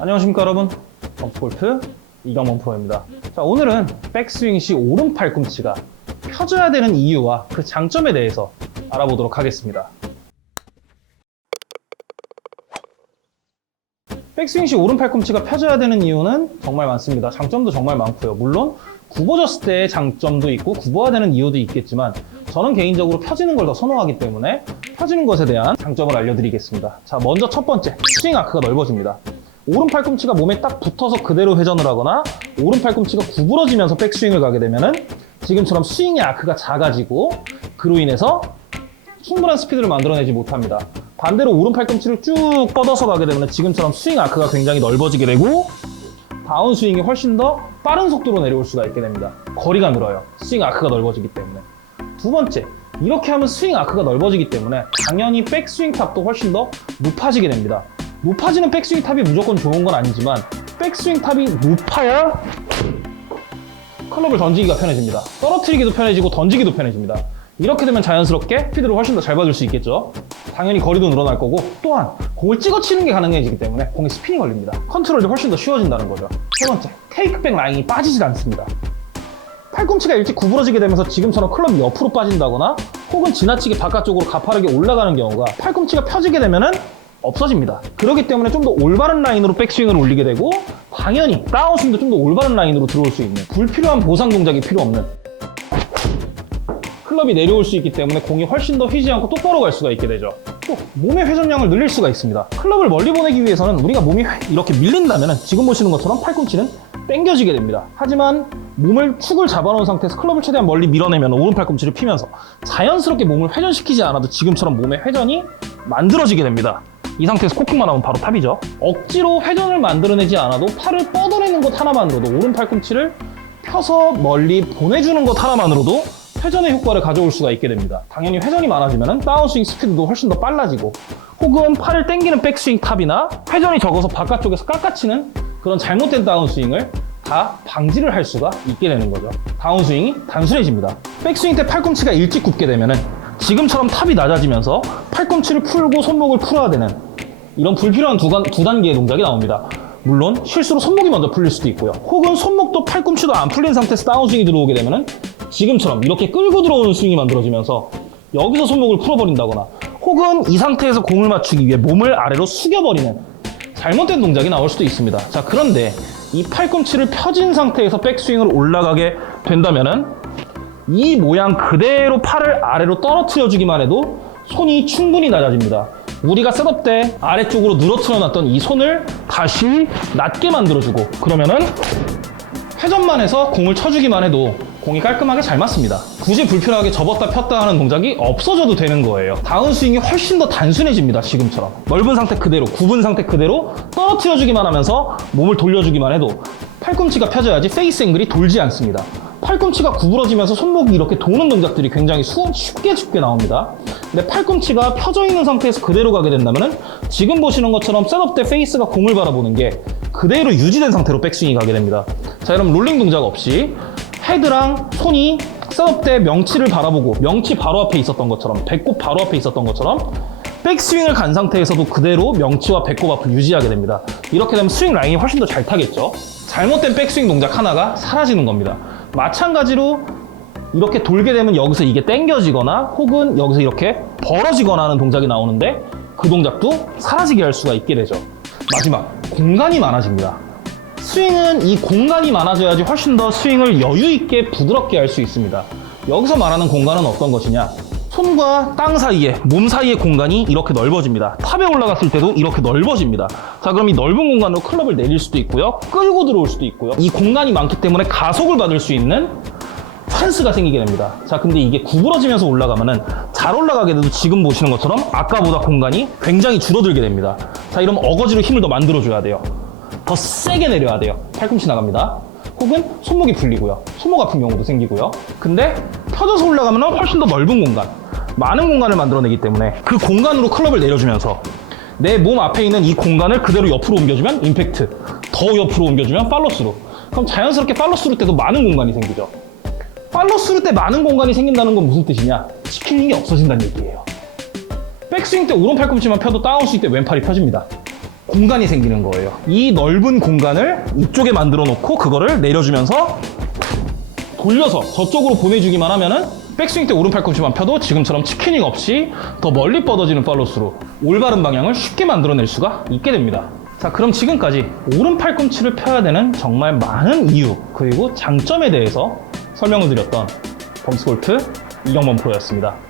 안녕하십니까 여러분? 덤프골프 이강원 프로입니다. 자 오늘은 백스윙 시 오른 팔꿈치가 펴져야 되는 이유와 그 장점에 대해서 알아보도록 하겠습니다. 백스윙 시 오른 팔꿈치가 펴져야 되는 이유는 정말 많습니다. 장점도 정말 많고요. 물론 굽어졌을 때의 장점도 있고 굽어야 되는 이유도 있겠지만 저는 개인적으로 펴지는 걸 더 선호하기 때문에 펴지는 것에 대한 장점을 알려드리겠습니다. 자 먼저 첫 번째 스윙 아크가 넓어집니다 오른 팔꿈치가 몸에 딱 붙어서 그대로 회전을 하거나 오른 팔꿈치가 구부러지면서 백스윙을 가게 되면은 지금처럼 스윙의 아크가 작아지고 그로 인해서 충분한 스피드를 만들어내지 못합니다. 반대로 오른 팔꿈치를 쭉 뻗어서 가게 되면 지금처럼 스윙 아크가 굉장히 넓어지게 되고 다운 스윙이 훨씬 더 빠른 속도로 내려올 수가 있게 됩니다. 거리가 늘어요. 스윙 아크가 넓어지기 때문에. 두 번째, 이렇게 하면 스윙 아크가 넓어지기 때문에 당연히 백스윙 탑도 훨씬 더 높아지게 됩니다. 높아지는 백스윙 탑이 무조건 좋은 건 아니지만 백스윙 탑이 높아야 클럽을 던지기가 편해집니다. 떨어뜨리기도 편해지고 던지기도 편해집니다. 이렇게 되면 자연스럽게 스피드를 훨씬 더 잘 받을 수 있겠죠. 당연히 거리도 늘어날 거고 또한 공을 찍어 치는 게 가능해지기 때문에 공에 스핀이 걸립니다. 컨트롤도 훨씬 더 쉬워진다는 거죠. 세 번째, 테이크백 라인이 빠지질 않습니다. 팔꿈치가 일찍 구부러지게 되면서 지금처럼 클럽이 옆으로 빠진다거나 혹은 지나치게 바깥쪽으로 가파르게 올라가는 경우가 팔꿈치가 펴지게 되면은 없어집니다. 그렇기 때문에 좀 더 올바른 라인으로 백스윙을 올리게 되고 당연히 다운스윙도 좀 더 올바른 라인으로 들어올 수 있는 불필요한 보상 동작이 필요 없는 클럽이 내려올 수 있기 때문에 공이 훨씬 더 휘지 않고 똑바로 갈 수가 있게 되죠. 또 몸의 회전량을 늘릴 수가 있습니다. 클럽을 멀리 보내기 위해서는 우리가 몸이 이렇게 밀린다면 지금 보시는 것처럼 팔꿈치는 당겨지게 됩니다. 하지만 몸을 축을 잡아놓은 상태에서 클럽을 최대한 멀리 밀어내면 오른 팔꿈치를 피면서 자연스럽게 몸을 회전시키지 않아도 지금처럼 몸의 회전이 만들어지게 됩니다. 이 상태에서 코킹만 하면 바로 탑이죠. 억지로 회전을 만들어내지 않아도 팔을 뻗어내는 것 하나만으로도 오른 팔꿈치를 펴서 멀리 보내주는 것 하나만으로도 회전의 효과를 가져올 수가 있게 됩니다. 당연히 회전이 많아지면 다운스윙 스피드도 훨씬 더 빨라지고 혹은 팔을 당기는 백스윙 탑이나 회전이 적어서 바깥쪽에서 깎아치는 그런 잘못된 다운스윙을 다 방지를 할 수가 있게 되는 거죠. 다운스윙이 단순해집니다. 백스윙 때 팔꿈치가 일찍 굽게 되면은 지금처럼 탑이 낮아지면서 팔꿈치를 풀고 손목을 풀어야 되는 이런 불필요한 두, 간- 두 단계의 동작이 나옵니다. 물론 실수로 손목이 먼저 풀릴 수도 있고요. 혹은 손목도 팔꿈치도 안 풀린 상태에서 다운스윙이 들어오게 되면은 지금처럼 이렇게 끌고 들어오는 스윙이 만들어지면서 여기서 손목을 풀어버린다거나 혹은 이 상태에서 공을 맞추기 위해 몸을 아래로 숙여버리는 잘못된 동작이 나올 수도 있습니다. 자, 그런데 이 팔꿈치를 펴진 상태에서 백스윙을 올라가게 된다면은 이 모양 그대로 팔을 아래로 떨어뜨려 주기만 해도 손이 충분히 낮아집니다. 우리가 셋업 때 아래쪽으로 늘어뜨려 놨던 이 손을 다시 낮게 만들어주고 그러면은 회전만 해서 공을 쳐주기만 해도 공이 깔끔하게 잘 맞습니다. 굳이 불필요하게 접었다 폈다 하는 동작이 없어져도 되는 거예요. 다운스윙이 훨씬 더 단순해집니다. 지금처럼. 넓은 상태 그대로, 굽은 상태 그대로 떨어뜨려주기만 하면서 몸을 돌려주기만 해도 팔꿈치가 펴져야지 페이스 앵글이 돌지 않습니다. 팔꿈치가 구부러지면서 손목이 이렇게 도는 동작들이 굉장히 수, 쉽게 쉽게 나옵니다. 근데 팔꿈치가 펴져 있는 상태에서 그대로 가게 된다면 지금 보시는 것처럼 셋업 때 페이스가 공을 바라보는 게 그대로 유지된 상태로 백스윙이 가게 됩니다. 자, 여러분 롤링 동작 없이 헤드랑 손이 셋업 때 명치를 바라보고 명치 바로 앞에 있었던 것처럼 배꼽 바로 앞에 있었던 것처럼 백스윙을 간 상태에서도 그대로 명치와 배꼽 앞을 유지하게 됩니다. 이렇게 되면 스윙 라인이 훨씬 더 잘 타겠죠. 잘못된 백스윙 동작 하나가 사라지는 겁니다. 마찬가지로 이렇게 돌게 되면 여기서 이게 당겨지거나 혹은 여기서 이렇게 벌어지거나 하는 동작이 나오는데 그 동작도 사라지게 할 수가 있게 되죠. 마지막, 공간이 많아집니다. 스윙은 이 공간이 많아져야지 훨씬 더 스윙을 여유 있게 부드럽게 할 수 있습니다. 여기서 말하는 공간은 어떤 것이냐? 손과 땅 사이에, 몸 사이의 공간이 이렇게 넓어집니다. 탑에 올라갔을 때도 이렇게 넓어집니다. 자, 그럼 이 넓은 공간으로 클럽을 내릴 수도 있고요. 끌고 들어올 수도 있고요. 이 공간이 많기 때문에 가속을 받을 수 있는 찬스가 생기게 됩니다. 자, 근데 이게 구부러지면서 올라가면은 잘 올라가게 돼도 지금 보시는 것처럼 아까보다 공간이 굉장히 줄어들게 됩니다. 자, 이러면 어거지로 힘을 더 만들어 줘야 돼요. 더 세게 내려야 돼요. 팔꿈치 나갑니다. 혹은 손목이 풀리고요. 손목 아픈 경우도 생기고요. 근데 펴져서 올라가면 훨씬 더 넓은 공간, 많은 공간을 만들어내기 때문에 그 공간으로 클럽을 내려주면서 내 몸 앞에 있는 이 공간을 그대로 옆으로 옮겨주면 임팩트, 더 옆으로 옮겨주면 팔로스루. 그럼 자연스럽게 팔로스루 때도 많은 공간이 생기죠. 팔로스루 때 많은 공간이 생긴다는 건 무슨 뜻이냐? 스킬링이 없어진다는 얘기예요. 백스윙 때 오른 팔꿈치만 펴도 다운스윙 때 왼팔이 펴집니다. 공간이 생기는 거예요. 이 넓은 공간을 이쪽에 만들어 놓고 그거를 내려주면서 돌려서 저쪽으로 보내주기만 하면은 백스윙 때 오른 팔꿈치만 펴도 지금처럼 치키닝 없이 더 멀리 뻗어지는 팔로스로 올바른 방향을 쉽게 만들어낼 수가 있게 됩니다. 자, 그럼 지금까지 오른 팔 꿈치를 펴야 되는 정말 많은 이유 그리고 장점에 대해서 설명을 드렸던 범스골프 이경범 프로였습니다.